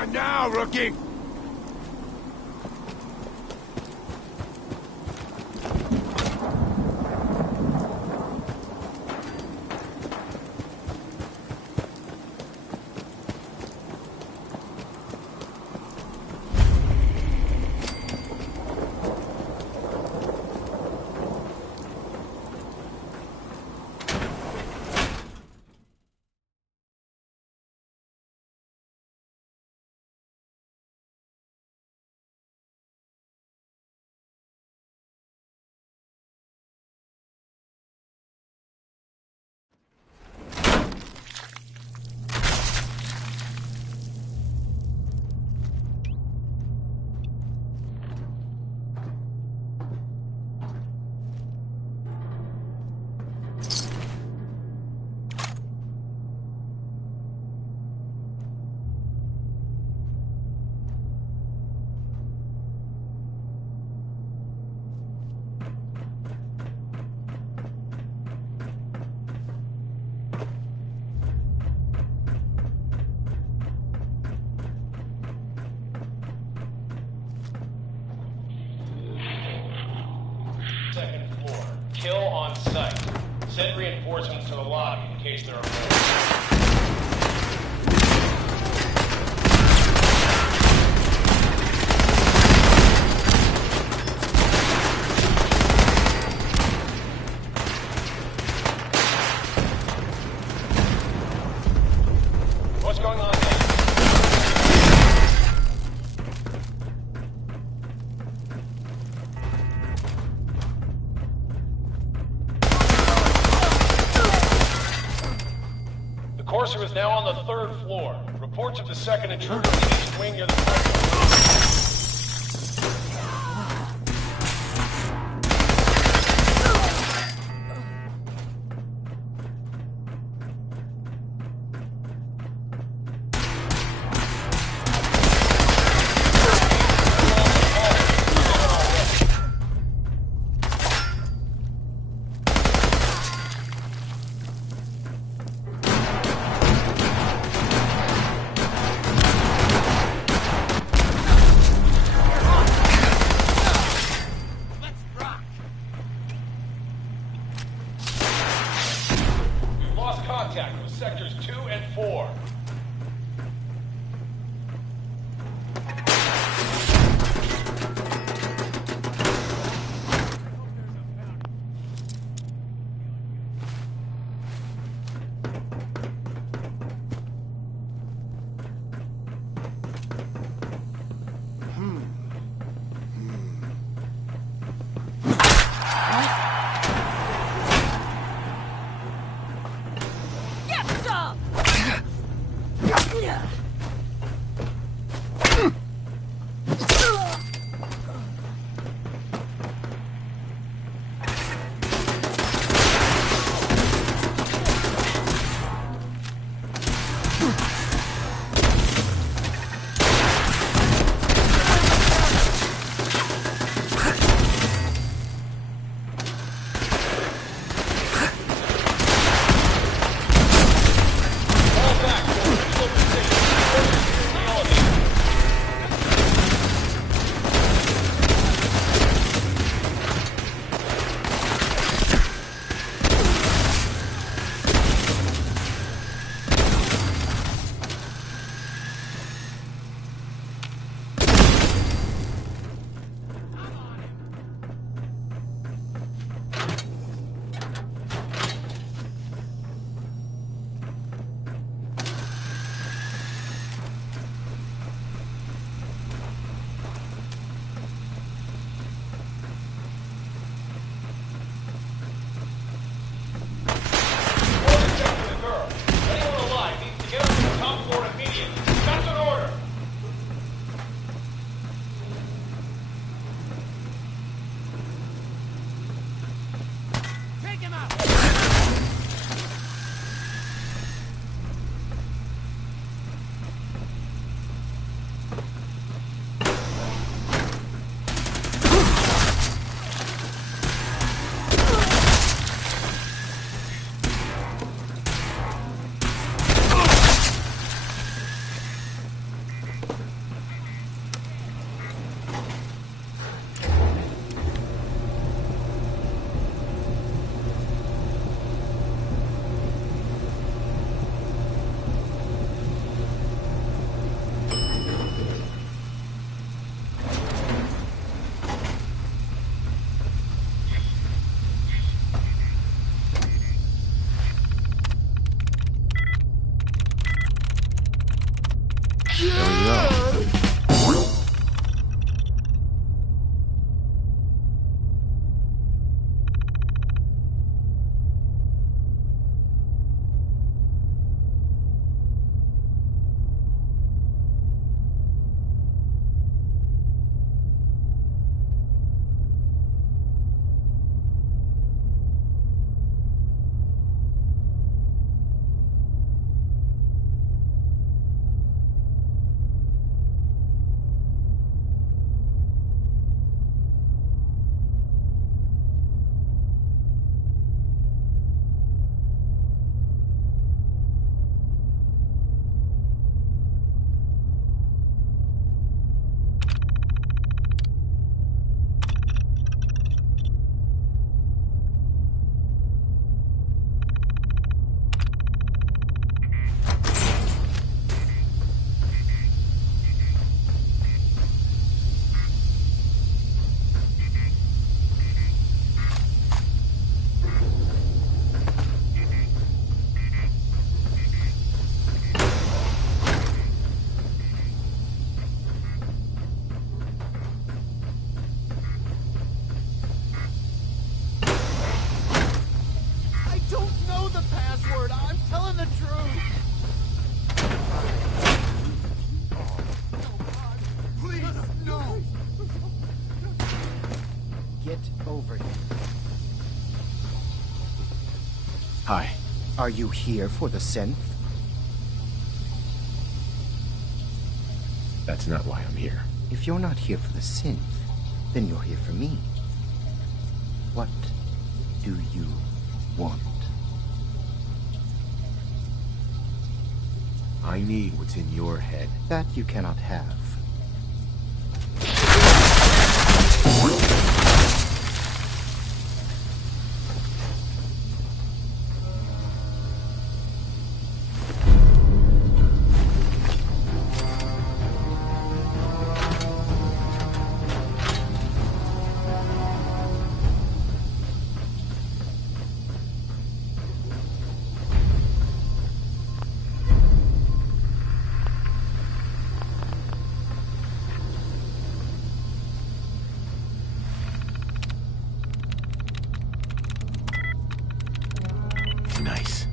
on now, rookie! Second floor. Kill on site. Send reinforcements to the lobby in case there are more. What's going on there? The Courser is now on the 3rd floor. Reports of the second intruder in the east wing near the front. Hi. Are you here for the synth? That's not why I'm here. If you're not here for the synth, then you're here for me. What do you want? I need what's in your head. That you cannot have. Nice.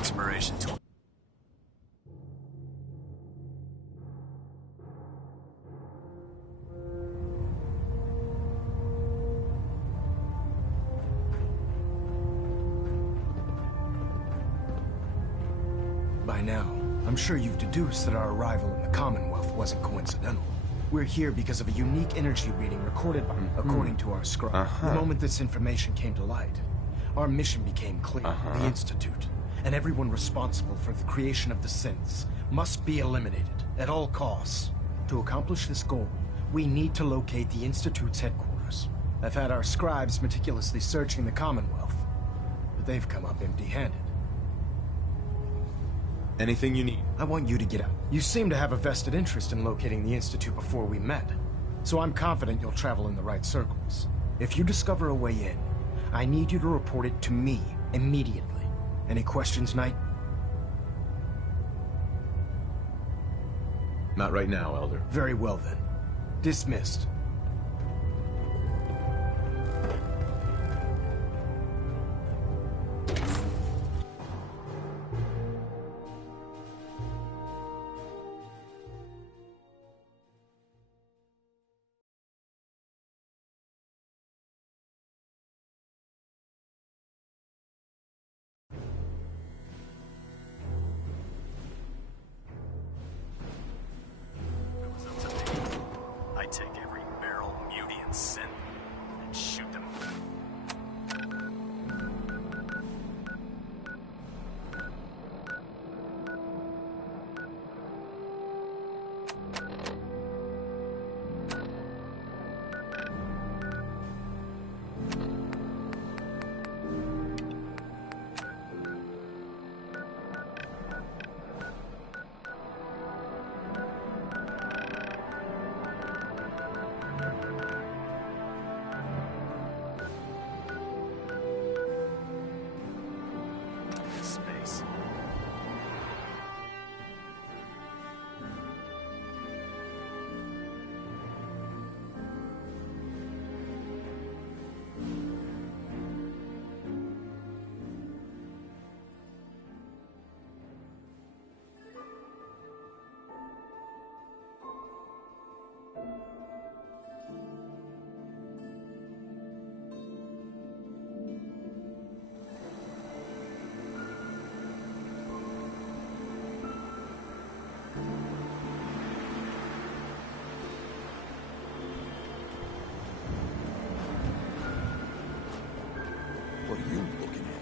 Inspiration to By now, I'm sure you've deduced that our arrival in the Commonwealth wasn't coincidental. We're here because of a unique energy reading recorded by, according to our scribe. The moment this information came to light, our mission became clear. The Institute, and everyone responsible for the creation of the synths, must be eliminated at all costs. To accomplish this goal, we need to locate the Institute's headquarters. I've had our scribes meticulously searching the Commonwealth, but they've come up empty-handed. Anything you need. I want you to get out. You seem to have a vested interest in locating the Institute before we met, so I'm confident you'll travel in the right circles. If you discover a way in, I need you to report it to me immediately. Any questions, Knight? Not right now, Elder. Very well then. Dismissed. I'd take every barrel, mutie, and synth and shoot them. Space. What are you looking at?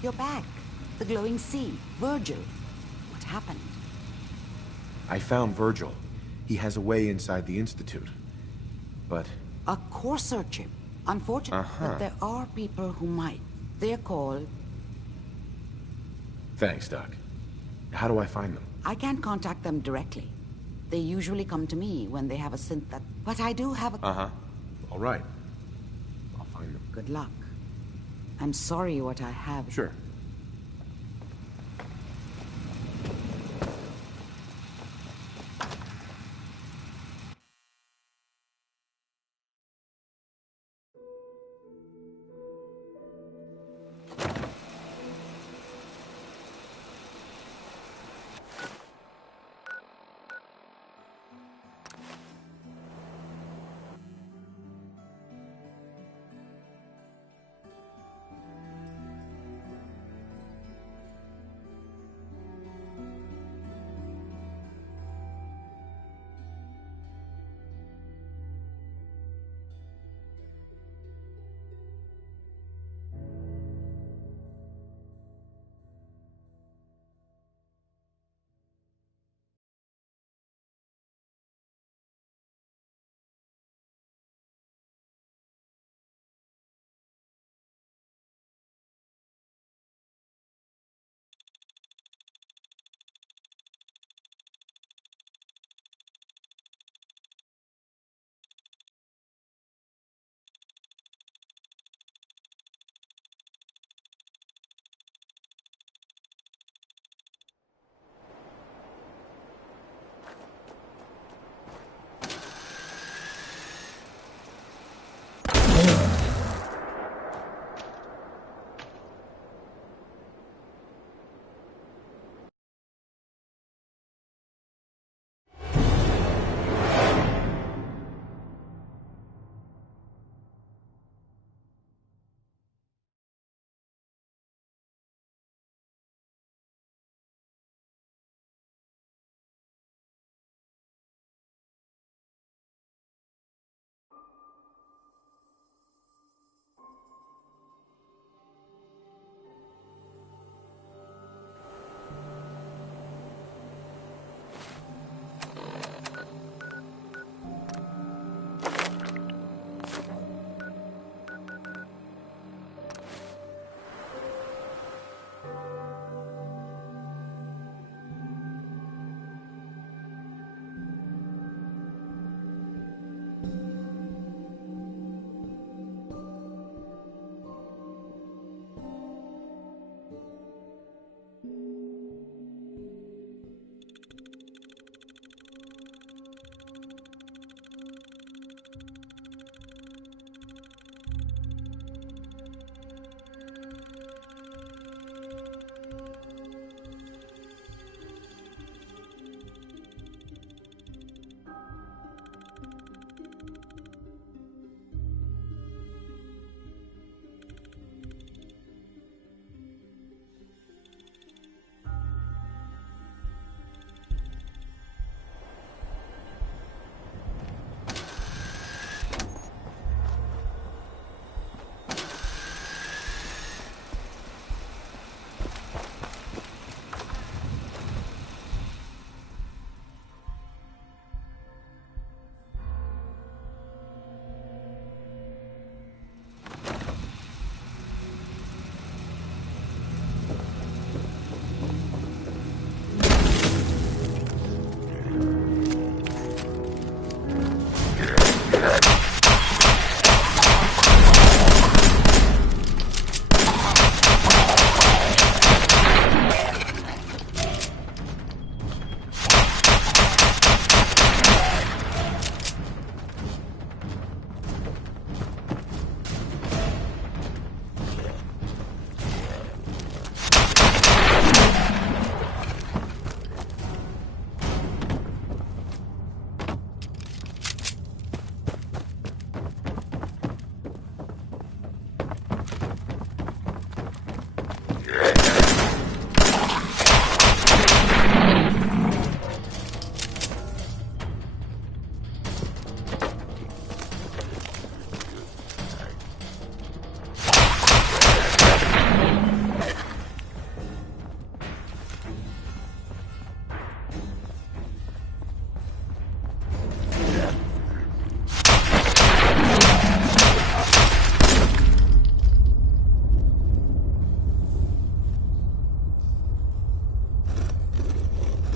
You're back. The glowing sea. Virgil. What happened? I found Virgil. He has a way inside the Institute. But A Corsair chip. Unfortunate, but there are people who might. They're called... thanks, Doc. How do I find them? I can't contact them directly. They usually come to me when they have a synth that... But I do have a... All right. I'll find them. Good luck. I'm sorry what I have. Sure.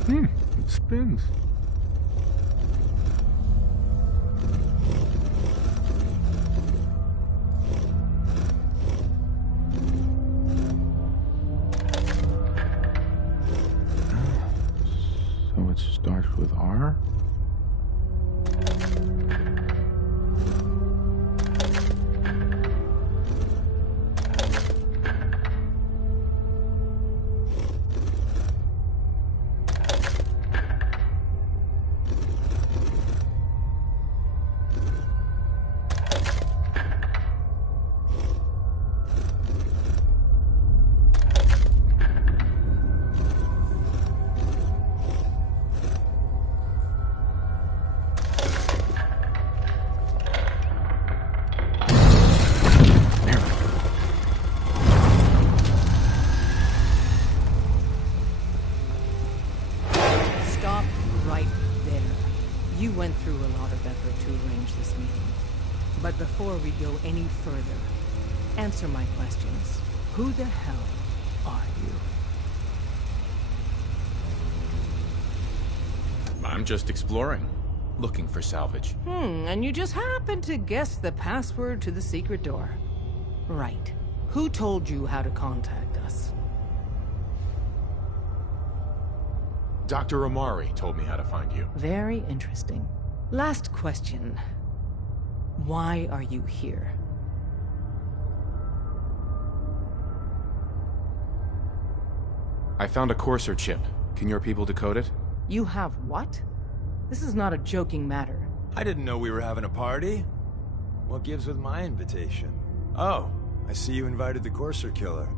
It spins. So it starts with R? Went through a lot of effort to arrange this meeting. But before we go any further, answer my questions. Who the hell are you? I'm just exploring, looking for salvage. And you just happened to guess the password to the secret door. Right. Who told you how to contact us? Dr. Amari told me how to find you. Very interesting. Last question. Why are you here? I found a Courser chip. Can your people decode it? You have what? This is not a joking matter. I didn't know we were having a party. What gives with my invitation? Oh, I see you invited the Courser killer.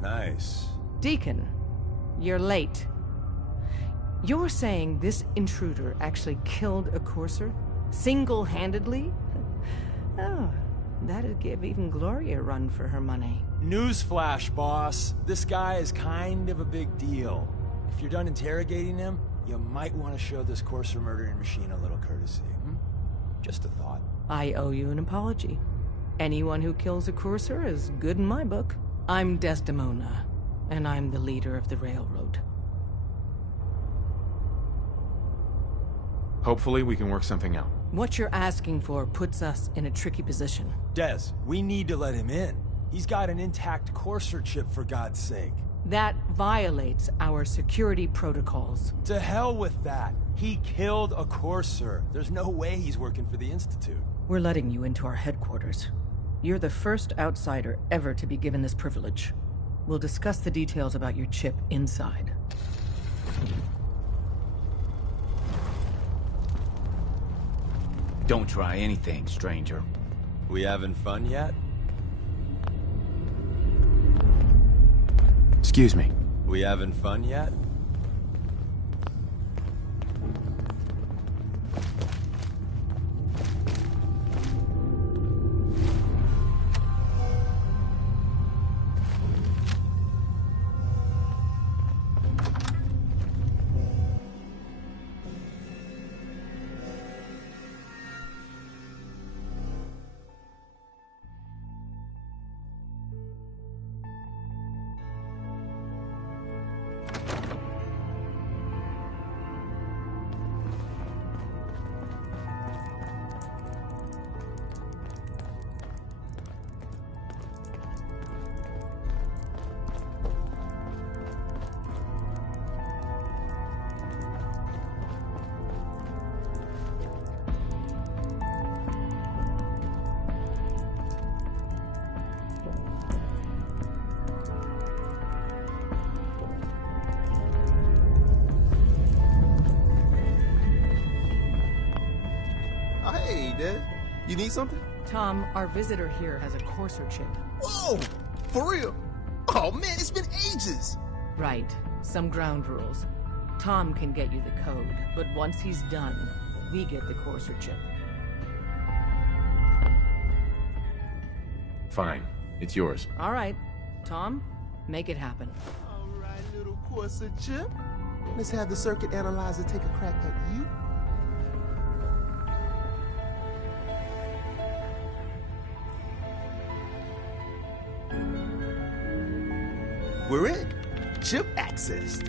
Nice. Deacon, you're late. You're saying this intruder actually killed a Courser? Single-handedly? Oh, that'd give even Gloria a run for her money. Newsflash, boss. This guy is kind of a big deal. If you're done interrogating him, you might want to show this Courser murdering machine a little courtesy. Just a thought. I owe you an apology. Anyone who kills a Courser is good in my book. I'm Desdemona, and I'm the leader of the railroad. Hopefully we can work something out. What you're asking for puts us in a tricky position. Des, we need to let him in. He's got an intact Courser chip, for God's sake. That violates our security protocols. To hell with that. He killed a Courser. There's no way he's working for the Institute. We're letting you into our headquarters. You're the first outsider ever to be given this privilege. We'll discuss the details about your chip inside. Don't try anything, stranger. We having fun yet? Excuse me. We having fun yet? Hey, Dad. You need something? Tom, our visitor here has a Courser chip. Whoa! For real? Oh, man, it's been ages! Right. Some ground rules. Tom can get you the code, but once he's done, we get the Courser chip. Fine. It's yours. All right. Tom, make it happen. All right, little Courser chip. Let's have the circuit analyzer take a crack at you. We're in. Chip accessed.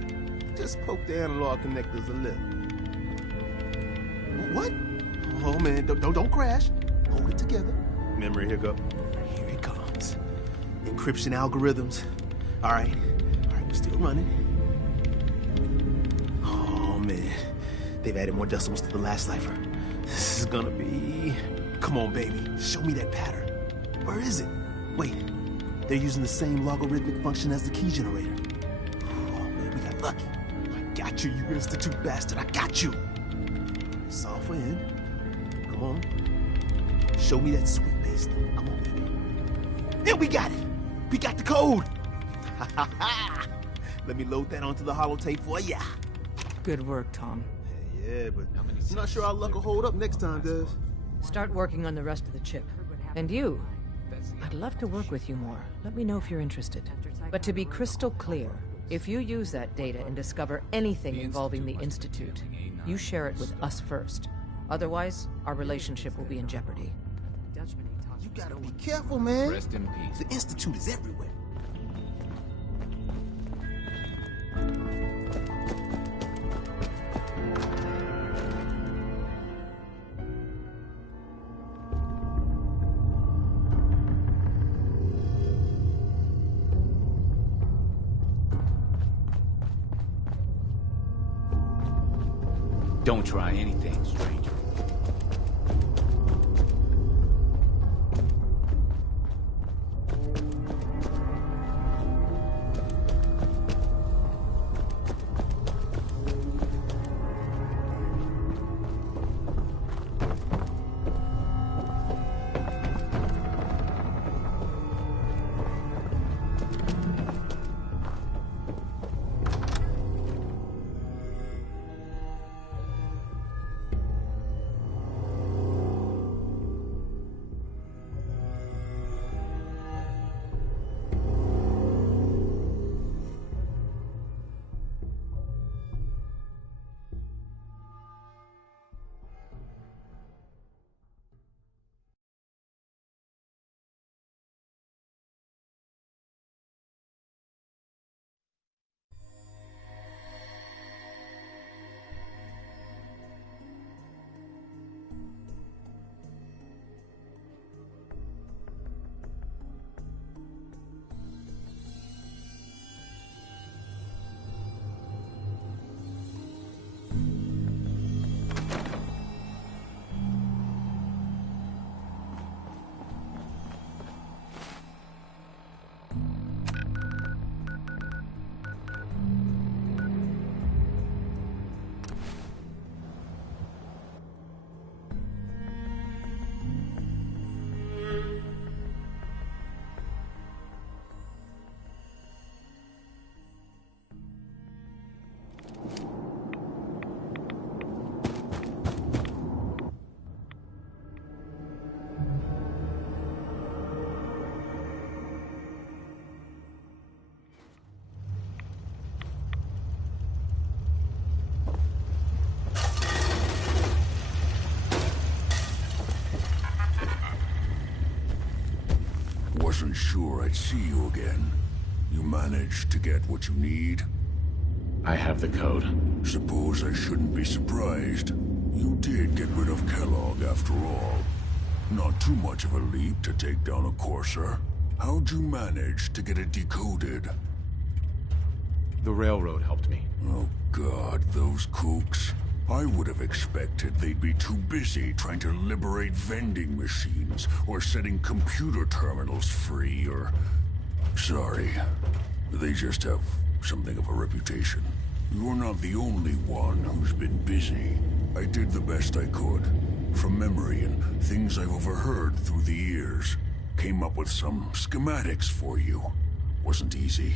Just poke the analog connectors a little. What? Oh man, don't crash. Hold it together. Memory hiccup. Here it comes. Encryption algorithms. All right, we're still running. Oh man, they've added more decimals to the last cipher. This is gonna be... Come on, baby, show me that pattern. Where is it? Wait, they're using the same logarithmic function as the key generator. Oh man, we got lucky. I got you, you institute bastard, I got you. Solve for N. Come on. Show me that sweet bass note. Come on, baby. Yeah, we got it. We got the code. Let me load that onto the holotape for ya. Good work, Tom. Yeah, but I'm not sure our luck will hold up next time, guys. Start working on the rest of the chip. And you, I'd love to work with you more. Let me know if you're interested. But to be crystal clear, if you use that data and discover anything involving the Institute, you share it with us first. Otherwise, our relationship will be in jeopardy. You gotta be careful, man. Rest in peace. The Institute is everywhere. Don't try anything, stranger. Wasn't sure I'd see you again. You managed to get what you need? I have the code. Suppose I shouldn't be surprised. You did get rid of Kellogg after all. Not too much of a leap to take down a Courser. How'd you manage to get it decoded? The railroad helped me. Oh God, those kooks. I would have expected they'd be too busy trying to liberate vending machines or setting computer terminals free or... Sorry. They just have something of a reputation. You're not the only one who's been busy. I did the best I could. From memory and things I've overheard through the years. Came up with some schematics for you. Wasn't easy.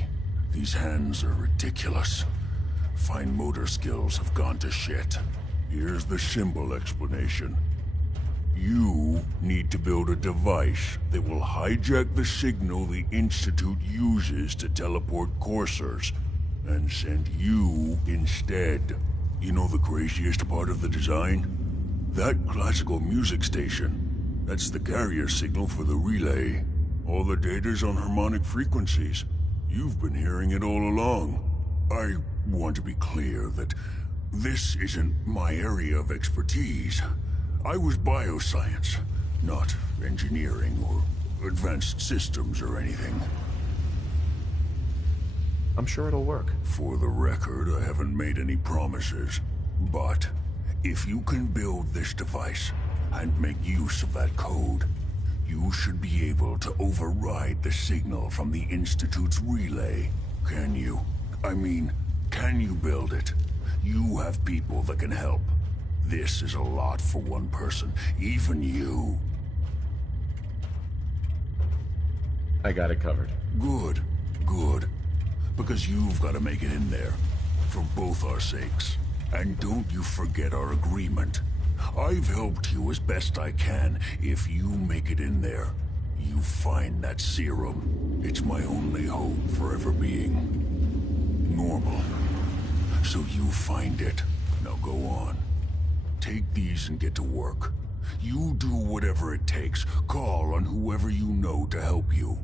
These hands are ridiculous. Fine motor skills have gone to shit. Here's the simple explanation. You need to build a device that will hijack the signal the Institute uses to teleport coursers, and send you instead. You know the craziest part of the design? That classical music station. That's the carrier signal for the relay. All the data's on harmonic frequencies. You've been hearing it all along. I want to be clear that this isn't my area of expertise. I was bioscience, not engineering or advanced systems or anything. I'm sure it'll work. For the record, I haven't made any promises. But if you can build this device and make use of that code, you should be able to override the signal from the Institute's relay. Can you? I mean, can you build it? You have people that can help. This is a lot for one person, even you. I got it covered. Good, good. Because you've got to make it in there, for both our sakes. And don't you forget our agreement. I've helped you as best I can. If you make it in there, you find that serum. It's my only hope for ever being normal. So you find it. Now go on. Take these and get to work. You do whatever it takes. Call on whoever you know to help you.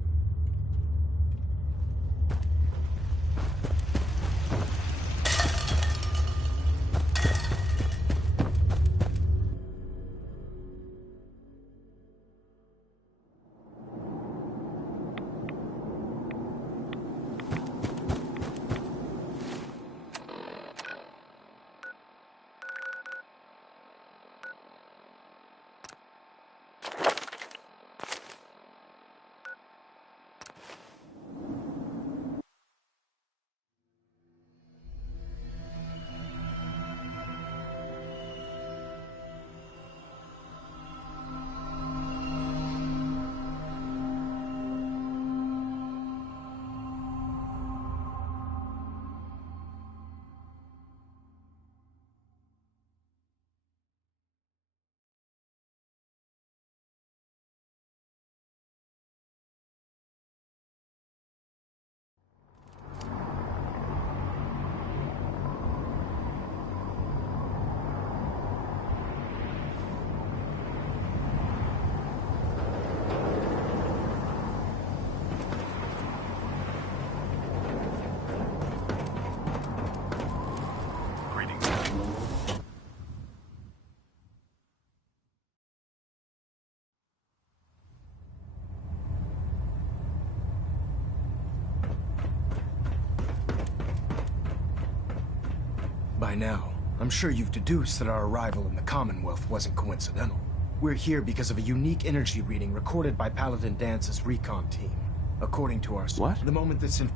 By now, I'm sure you've deduced that our arrival in the Commonwealth wasn't coincidental. We're here because of a unique energy reading recorded by Paladin Dance's recon team. According to our... What? The moment that's in...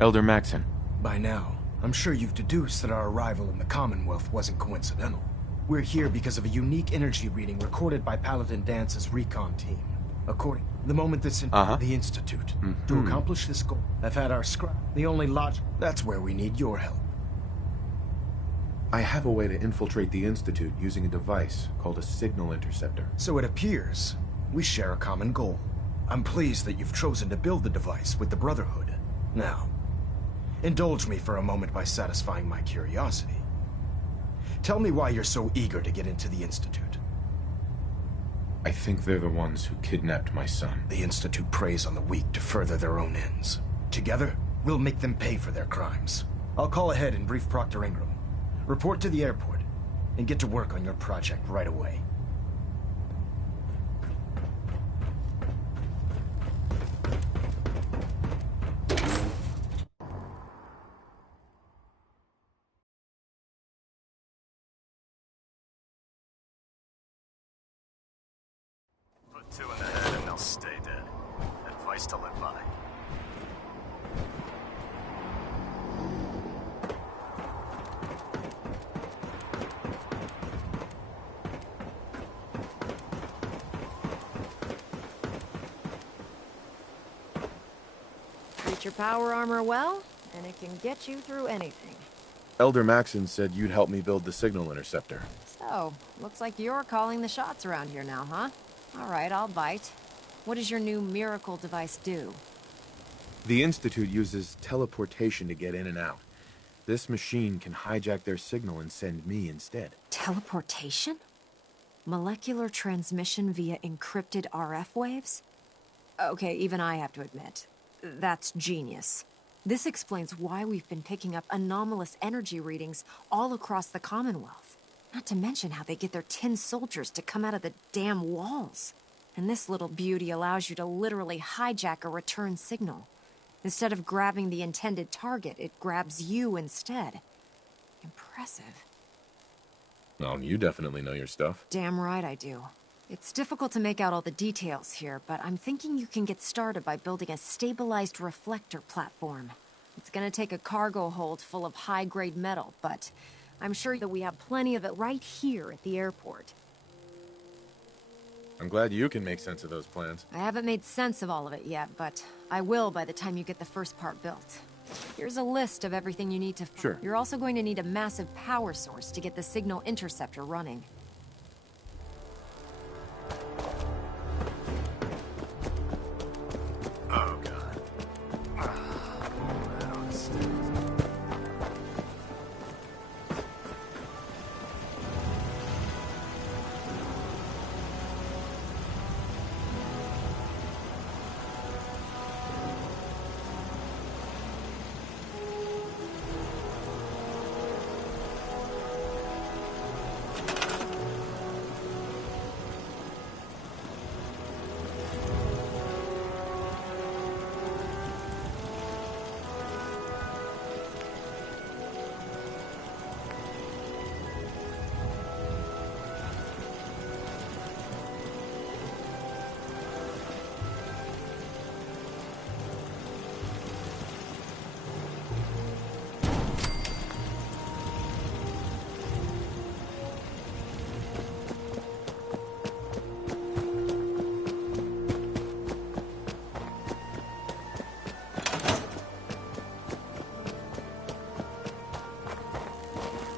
Elder Maxon. By now, I'm sure you've deduced that our arrival in the Commonwealth wasn't coincidental. We're here because of a unique energy reading recorded by Paladin Dance's recon team. According... The moment that's in... The Institute. To accomplish this goal, I've had our scrap. The only logic... That's where we need your help. I have a way to infiltrate the Institute using a device called a signal interceptor. So it appears we share a common goal. I'm pleased that you've chosen to build the device with the Brotherhood. Now, indulge me for a moment by satisfying my curiosity. Tell me why you're so eager to get into the Institute. I think they're the ones who kidnapped my son. The Institute preys on the weak to further their own ends. Together, we'll make them pay for their crimes. I'll call ahead and brief Proctor Ingram. Report to the airport, and get to work on your project right away. Put 2 in the head and they'll stay dead. Advice to live by. Treat your power armor well, and it can get you through anything. Elder Maxon said you'd help me build the signal interceptor. So, looks like you're calling the shots around here now, huh? All right, I'll bite. What does your new miracle device do? The Institute uses teleportation to get in and out. This machine can hijack their signal and send me instead. Teleportation? Molecular transmission via encrypted RF waves? Okay, even I have to admit, that's genius. This explains why we've been picking up anomalous energy readings all across the Commonwealth. Not to mention how they get their tin soldiers to come out of the damn walls. And this little beauty allows you to literally hijack a return signal. Instead of grabbing the intended target, it grabs you instead. Impressive. Oh, you definitely know your stuff. Damn right I do. It's difficult to make out all the details here, but I'm thinking you can get started by building a stabilized reflector platform. It's gonna take a cargo hold full of high-grade metal, but I'm sure that we have plenty of it right here at the airport. I'm glad you can make sense of those plans. I haven't made sense of all of it yet, but I will by the time you get the first part built. Here's a list of everything you need to... Sure. You're also going to need a massive power source to get the signal interceptor running. Oh, God. That ought to stay.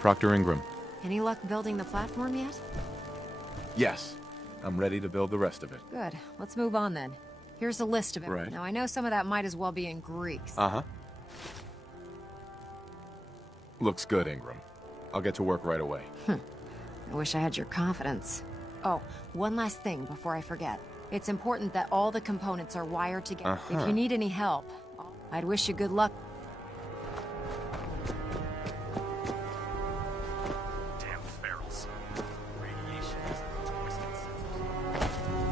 Proctor Ingram. Any luck building the platform yet? Yes. I'm ready to build the rest of it. Good. Let's move on then. Here's a list of it. Right. Now, I know some of that might as well be in Greek. Uh-huh. Looks good, Ingram. I'll get to work right away. I wish I had your confidence. Oh, one last thing before I forget. It's important that all the components are wired together. If you need any help, I'd wish you good luck. Damn ferals. Radiation is twisted senses.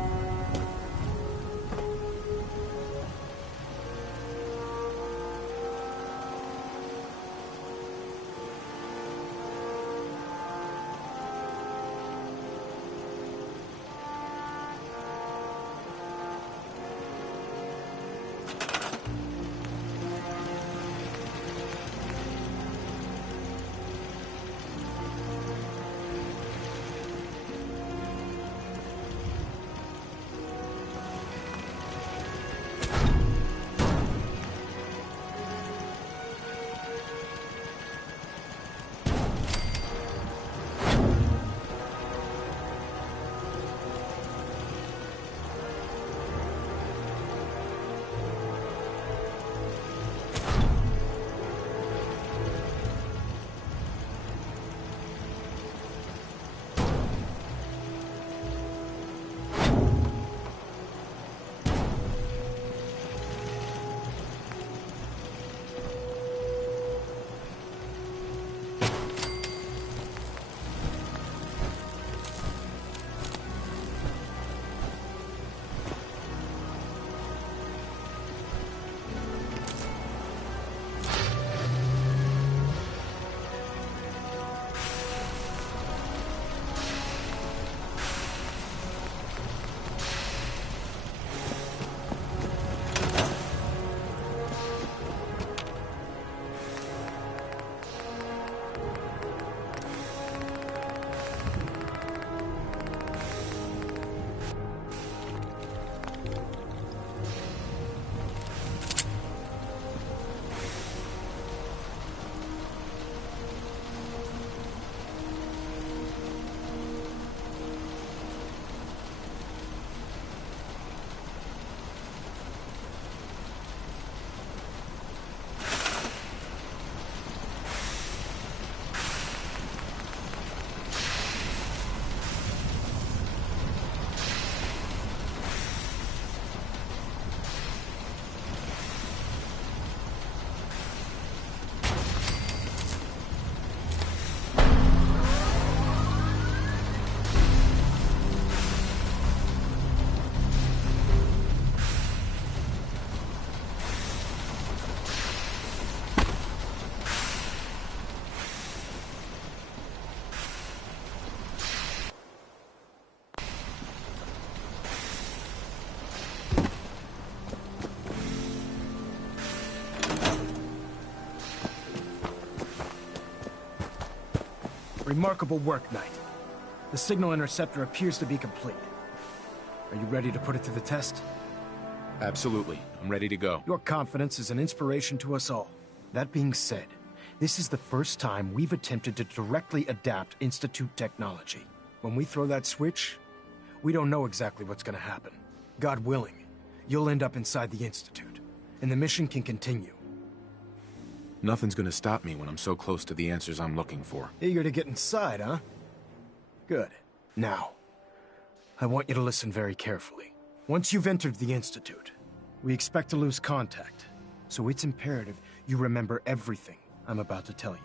Remarkable work, Knight. The signal interceptor appears to be complete. Are you ready to put it to the test? Absolutely. I'm ready to go. Your confidence is an inspiration to us all. That being said, this is the first time we've attempted to directly adapt Institute technology. When we throw that switch, we don't know exactly what's gonna happen. God willing, you'll end up inside the Institute, and the mission can continue. Nothing's gonna stop me when I'm so close to the answers I'm looking for. Eager to get inside, huh? Good. Now, I want you to listen very carefully. Once you've entered the Institute, we expect to lose contact, so it's imperative you remember everything I'm about to tell you.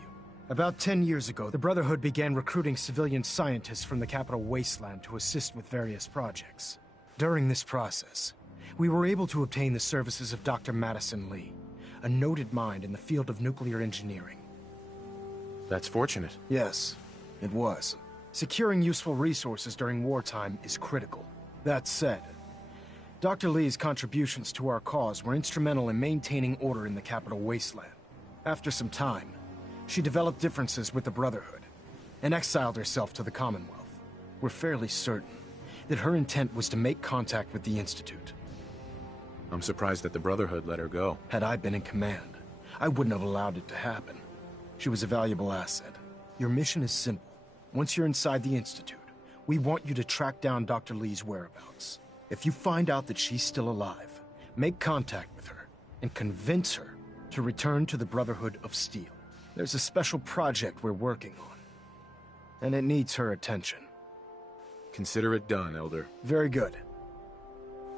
About 10 years ago, the Brotherhood began recruiting civilian scientists from the capital wasteland to assist with various projects. During this process, we were able to obtain the services of Dr. Madison Lee, a noted mind in the field of nuclear engineering. That's fortunate. Yes, it was. Securing useful resources during wartime is critical. That said, Dr. Lee's contributions to our cause were instrumental in maintaining order in the capital wasteland. After some time, she developed differences with the Brotherhood and exiled herself to the Commonwealth. We're fairly certain that her intent was to make contact with the Institute. I'm surprised that the Brotherhood let her go. Had I been in command, I wouldn't have allowed it to happen. She was a valuable asset. Your mission is simple. Once you're inside the Institute, we want you to track down Dr. Lee's whereabouts. If you find out that she's still alive, make contact with her and convince her to return to the Brotherhood of Steel. There's a special project we're working on, and it needs her attention. Consider it done, Elder. Very good.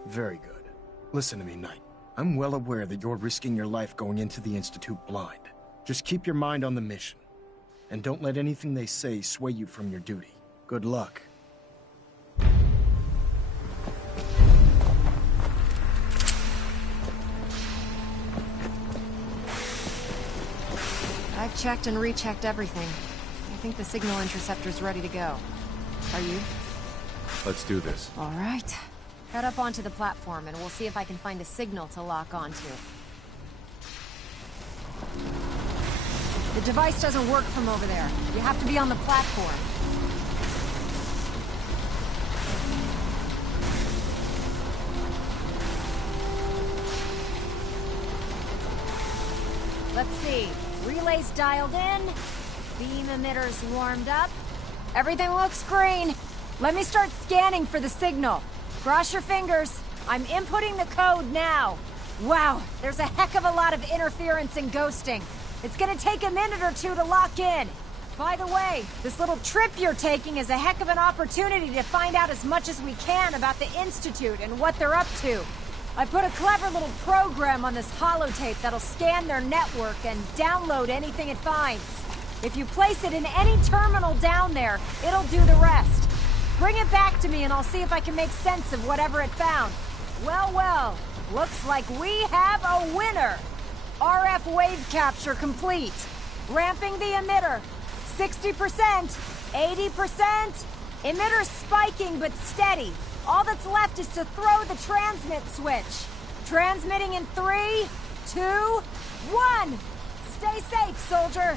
Very good. Listen to me, Knight. I'm well aware that you're risking your life going into the Institute blind. Just keep your mind on the mission, and don't let anything they say sway you from your duty. Good luck. I've checked and rechecked everything. I think the signal interceptor's ready to go. Are you? Let's do this. All right. Head up onto the platform and we'll see if I can find a signal to lock onto. The device doesn't work from over there. You have to be on the platform. Let's see. Relays dialed in. Beam emitters warmed up. Everything looks green. Let me start scanning for the signal. Cross your fingers. I'm inputting the code now. Wow, there's a heck of a lot of interference and ghosting. It's gonna take a minute or two to lock in. By the way, this little trip you're taking is a heck of an opportunity to find out as much as we can about the Institute and what they're up to. I put a clever little program on this holotape that'll scan their network and download anything it finds. If you place it in any terminal down there, it'll do the rest. Bring it back to me and I'll see if I can make sense of whatever it found. Well, well, looks like we have a winner. RF wave capture complete. Ramping the emitter. 60%, 80%. Emitter spiking but steady. All that's left is to throw the transmit switch. Transmitting in 3, 2, 1. Stay safe, soldier.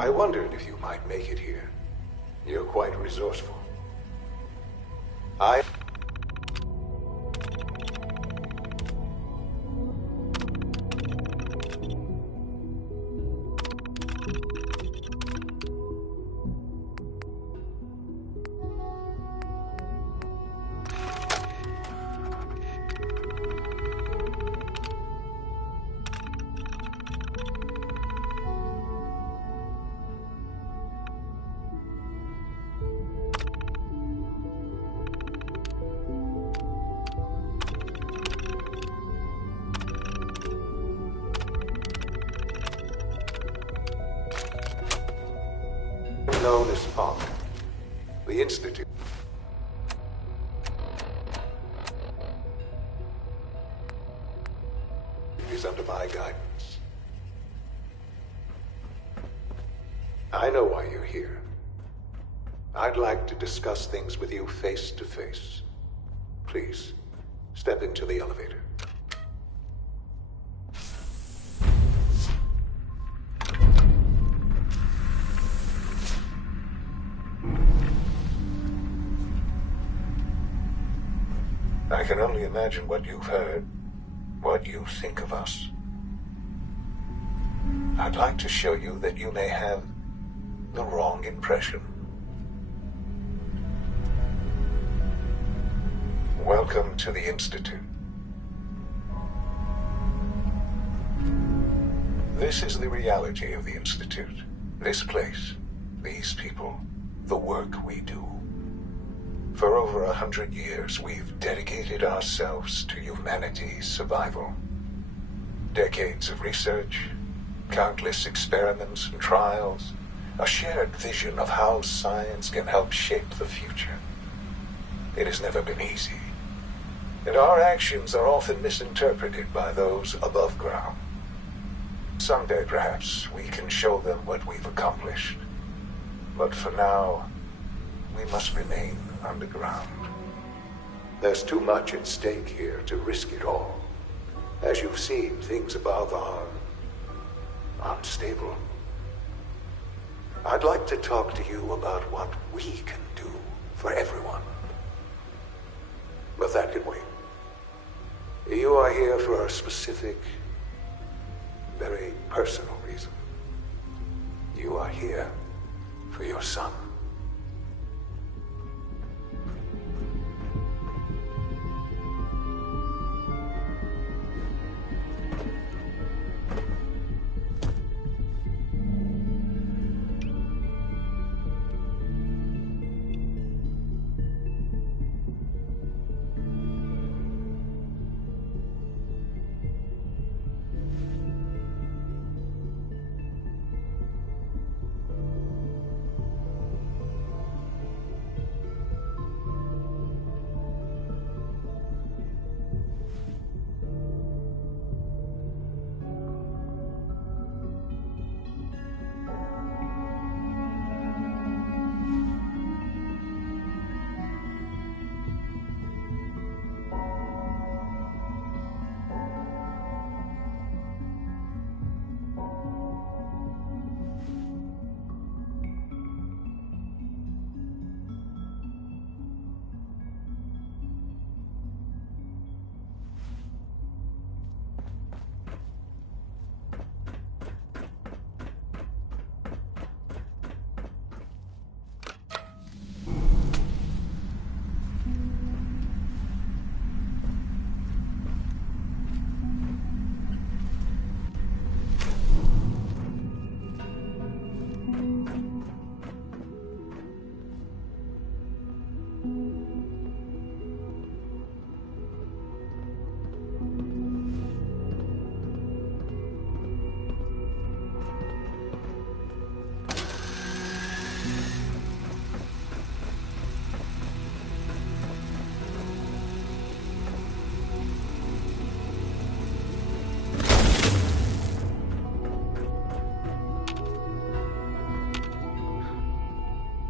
I wondered if you might make it here. You're quite resourceful. Known as FOC, the Institute. Is under my guidance. I know why you're here. I'd like to discuss things with you face to face. Please, step into the elevator. I can only imagine what you've heard, what you think of us. I'd like to show you that you may have the wrong impression. Welcome to the Institute. This is the reality of the Institute. This place, these people, the work we do. For over 100 years, we've dedicated ourselves to humanity's survival. Decades of research, countless experiments and trials, a shared vision of how science can help shape the future. It has never been easy, and our actions are often misinterpreted by those above ground. Someday, perhaps, we can show them what we've accomplished. But for now, we must remain underground. There's too much at stake here to risk it all. As you've seen, things above are unstable. I'd like to talk to you about what we can do for everyone. But that can wait. You are here for a specific, very personal reason. You are here for your son.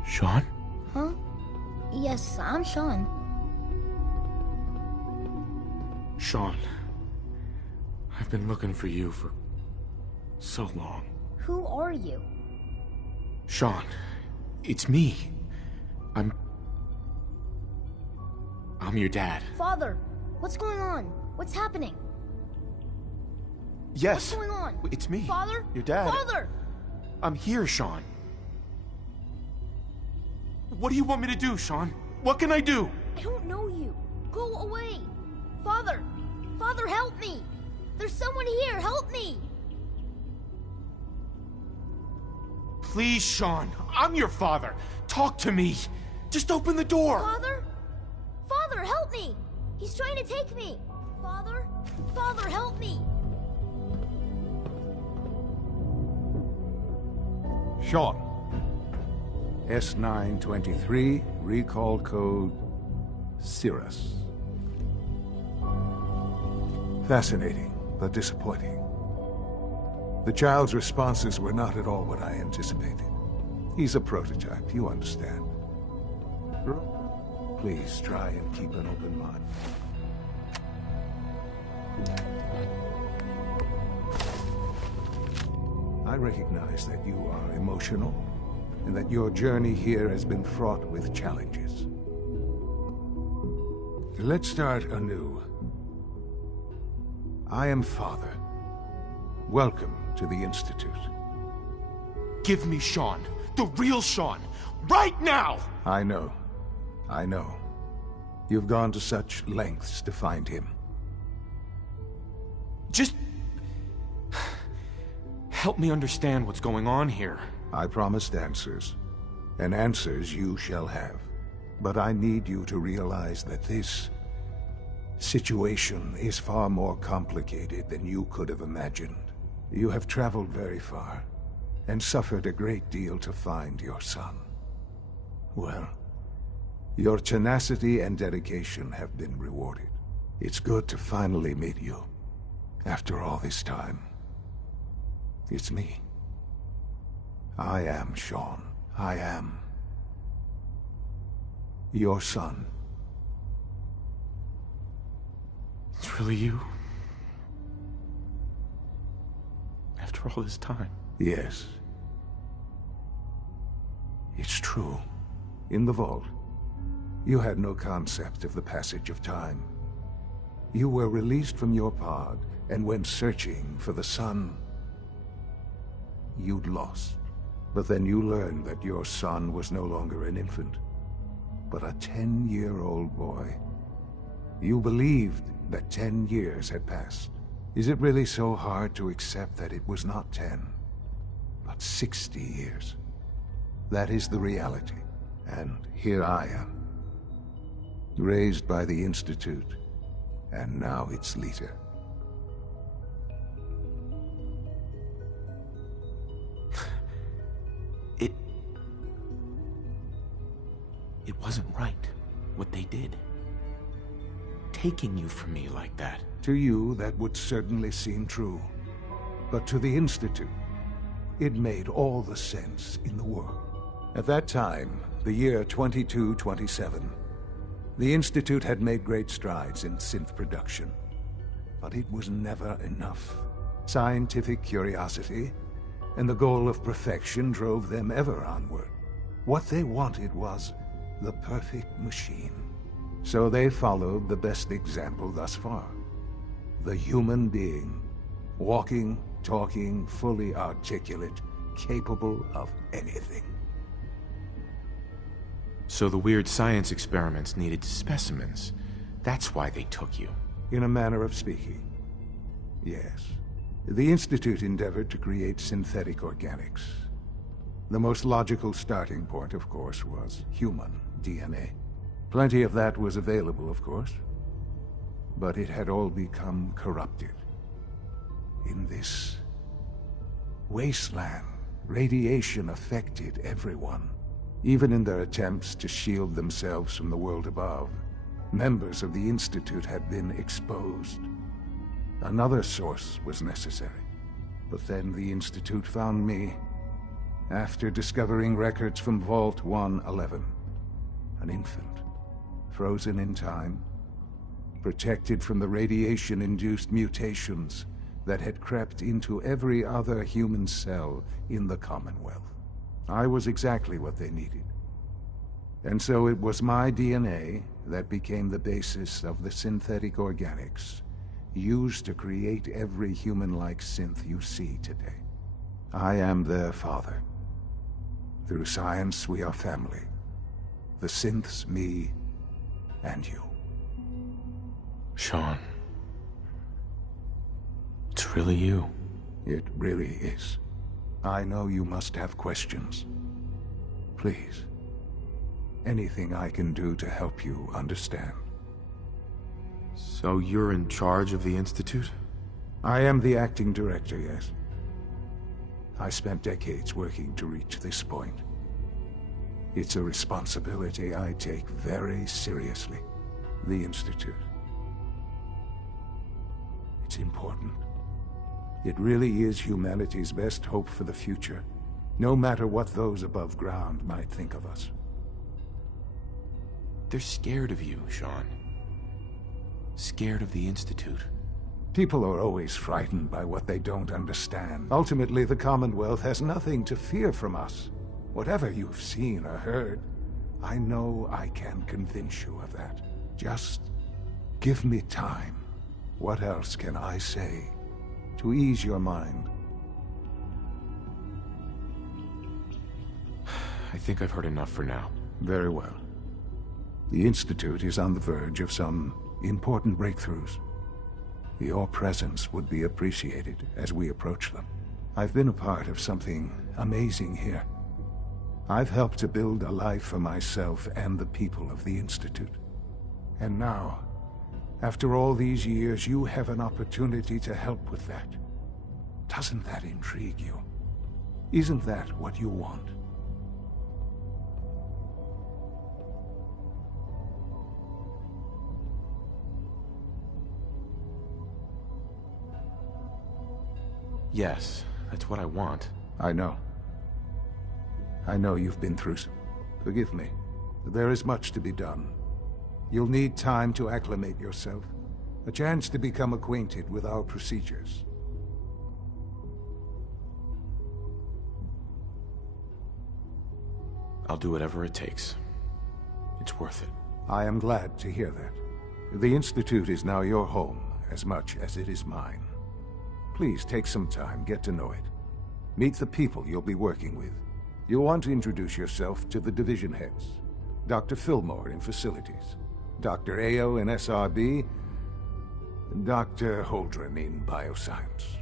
Sean? Huh? Yes, I'm Sean. Sean. I've been looking for you for so long. Who are you? Sean, it's me. I'm your dad. Father, what's going on? What's happening? Yes. What's going on? It's me. Father? Your dad. Father! I'm here, Sean. What do you want me to do, Sean? What can I do? I don't know you. Go away. Father! Father, help me! There's someone here, help me! Please, Sean. I'm your father. Talk to me. Just open the door. Father? Father, help me! He's trying to take me! Father? Father, help me! Sean. S923, recall code Cirrus. Fascinating, but disappointing. The child's responses were not at all what I anticipated. He's a prototype, you understand. Please try and keep an open mind. I recognize that you are emotional, and that your journey here has been fraught with challenges. Let's start anew. I am Father. Welcome to the Institute. Give me Sean. The real Sean. Right now! I know. I know. You've gone to such lengths to find him. Just... help me understand what's going on here. I promised answers, and answers you shall have. But I need you to realize that this situation is far more complicated than you could have imagined. You have traveled very far, and suffered a great deal to find your son. Well, your tenacity and dedication have been rewarded. It's good to finally meet you, after all this time. It's me. I am Sean. I am your son. It's really you? After all this time? Yes. It's true. In the vault, you had no concept of the passage of time. You were released from your pod and went searching for the son you'd lost. But then you learned that your son was no longer an infant, but a 10-year-old boy. You believed that 10 years had passed. Is it really so hard to accept that it was not 10, but 60 years? That is the reality. And here I am, raised by the Institute, and now its leader. It wasn't right, what they did. Taking you from me like that. To you, that would certainly seem true. But to the Institute, it made all the sense in the world. At that time, the year 2227, the Institute had made great strides in synth production. But it was never enough. Scientific curiosity and the goal of perfection drove them ever onward. What they wanted was the perfect machine. So they followed the best example thus far. The human being. Walking, talking, fully articulate, capable of anything. So the weird science experiments needed specimens. That's why they took you. In a manner of speaking. Yes. The Institute endeavored to create synthetic organics. The most logical starting point, of course, was human DNA. Plenty of that was available, of course. But it had all become corrupted. In this wasteland, radiation affected everyone. Even in their attempts to shield themselves from the world above, members of the Institute had been exposed. Another source was necessary. But then the Institute found me, after discovering records from Vault 111. An infant, frozen in time, protected from the radiation-induced mutations that had crept into every other human cell in the Commonwealth. I was exactly what they needed. And so it was my DNA that became the basis of the synthetic organics used to create every human-like synth you see today. I am their father. Through science, we are family. The synths, me, and you. Sean. It's really you. It really is. I know you must have questions. Please. Anything I can do to help you understand. So you're in charge of the Institute? I am the acting director, yes. I spent decades working to reach this point. It's a responsibility I take very seriously. The Institute. It's important. It really is humanity's best hope for the future, no matter what those above ground might think of us. They're scared of you, Sean. Scared of the Institute. People are always frightened by what they don't understand. Ultimately, the Commonwealth has nothing to fear from us. Whatever you've seen or heard, I know I can convince you of that. Just give me time. What else can I say to ease your mind? I think I've heard enough for now. Very well. The Institute is on the verge of some important breakthroughs. Your presence would be appreciated as we approach them. I've been a part of something amazing here. I've helped to build a life for myself and the people of the Institute. And now, after all these years, you have an opportunity to help with that. Doesn't that intrigue you? Isn't that what you want? Yes, that's what I want. I know. I know you've been through some. Forgive me. There is much to be done. You'll need time to acclimate yourself. A chance to become acquainted with our procedures. I'll do whatever it takes. It's worth it. I am glad to hear that. The Institute is now your home, as much as it is mine. Please take some time, get to know it. Meet the people you'll be working with. You'll want to introduce yourself to the division heads. Dr. Fillmore in Facilities, Dr. Ayo in SRB, Dr. Holdren in Bioscience,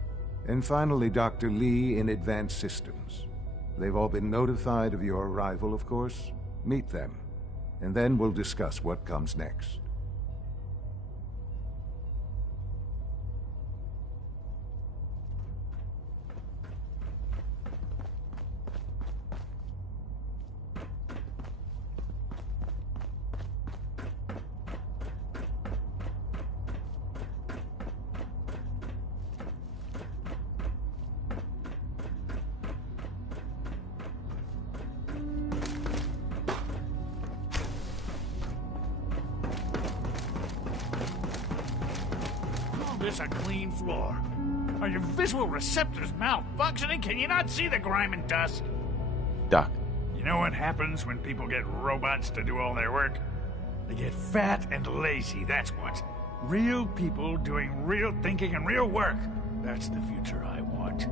and finally Dr. Lee in Advanced Systems. They've all been notified of your arrival, of course. Meet them, and then we'll discuss what comes next. This a clean floor. Are your visual receptors malfunctioning? Can you not see the grime and dust? Doc. You know what happens when people get robots to do all their work? They get fat and lazy, that's what. Real people doing real thinking and real work. That's the future I want.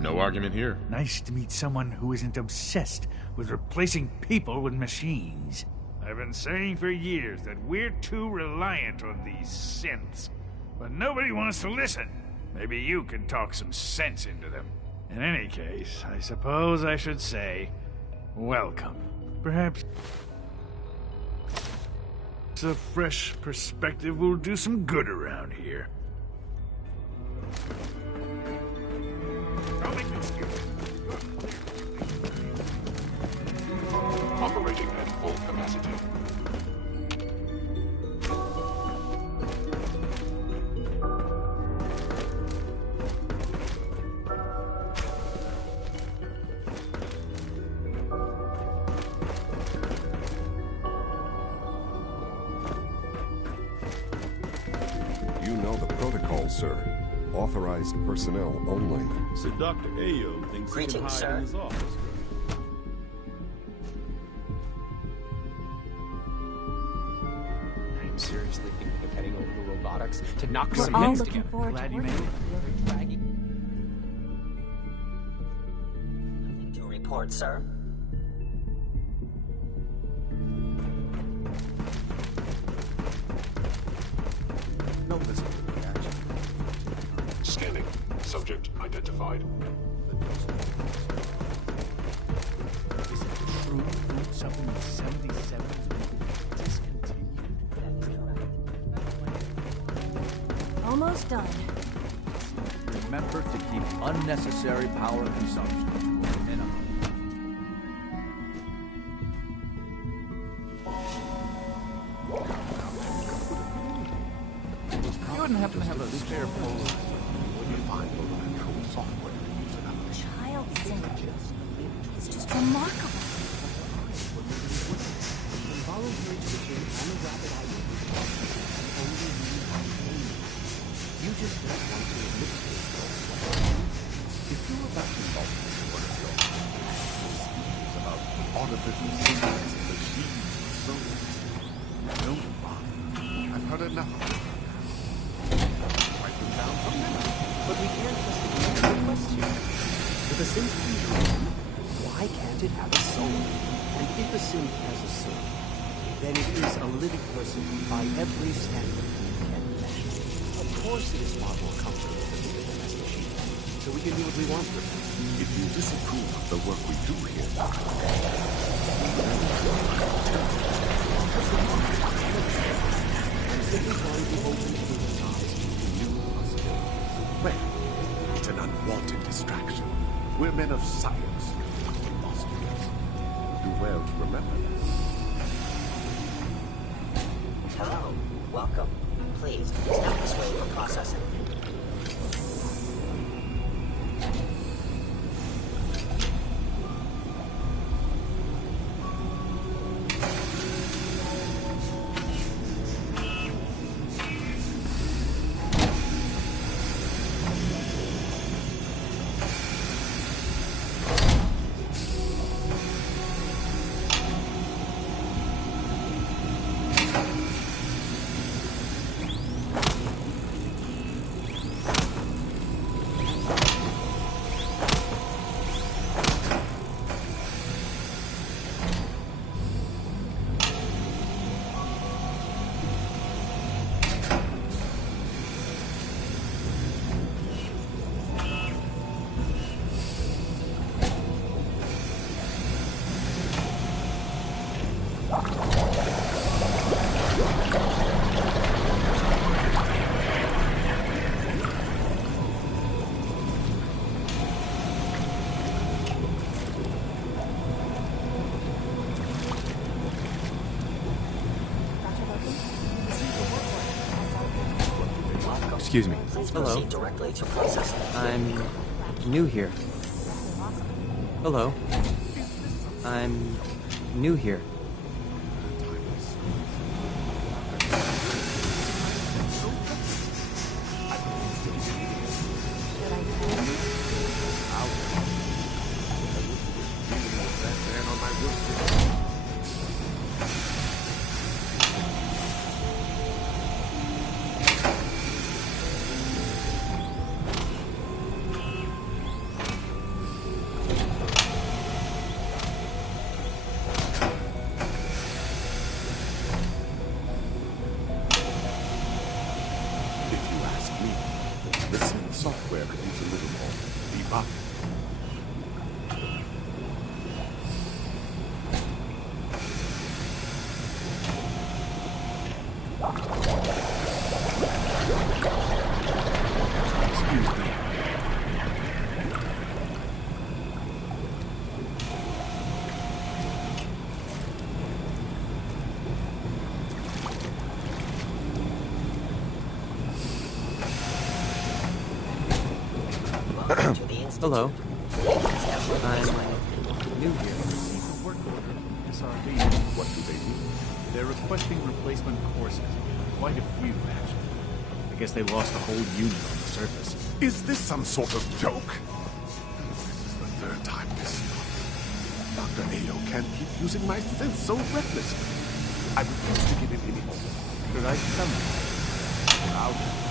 No argument here. Nice to meet someone who isn't obsessed with replacing people with machines. I've been saying for years that we're too reliant on these synths, but nobody wants to listen. Maybe you can talk some sense into them. In any case, I suppose I should say, welcome. Perhaps a fresh perspective will do some good around here. Don't make excuses. Operating at full capacity. You know the protocol, sir. Authorized personnel only. So Dr. Ayo thinks he can hide in his office. I'm seriously thinking of heading over to robotics to knock We're some all heads looking together. forward Glad to you made working it. with you. Nothing to report, sir. No visible reaction. Scanning. Subject identified. Is it true that something in the 77 has been discontinued? Almost done. Remember to keep unnecessary power consumption minimum. You wouldn't happen to have a spare polarizer when you find the control software to use it on the Child synergy. It's just remarkable. Involuntary switching and a rapid eye movement can only use on pain. You just don't want to admit to it. If you're about to multiply one of your speeches about artificial signals and machines and souls, don't bother. I've heard enough of it. Write them down from now. But we can't just ignore the question. If a synth can dream, why can't it have a soul? And if a synth has a soul, then it is a living person by every standard we can measure. Of course it is far more comfortable to think of them as machines, so we can do what we want with them. If you disapprove of the work we do here, I'm simply trying to open everyone's eyes to new possibilities. well, it's an unwanted distraction. We're men of science, not philosophers. Do well to remember that. Hello, welcome. Please, step this way for processing. Excuse me. Hello. Directly to processing. I'm new here. Hello. I'm new here. Software could use a little more debug. Excuse me. Hello. I'm new here. Received a work order from SRB. What do they do? They're requesting replacement courses. Quite a few, actually. I guess they lost a whole unit on the surface. Is this some sort of joke? This is the third time this month. Dr. Ayo can't keep using my sense so recklessly. I refuse to give him any more. Should I come? Out.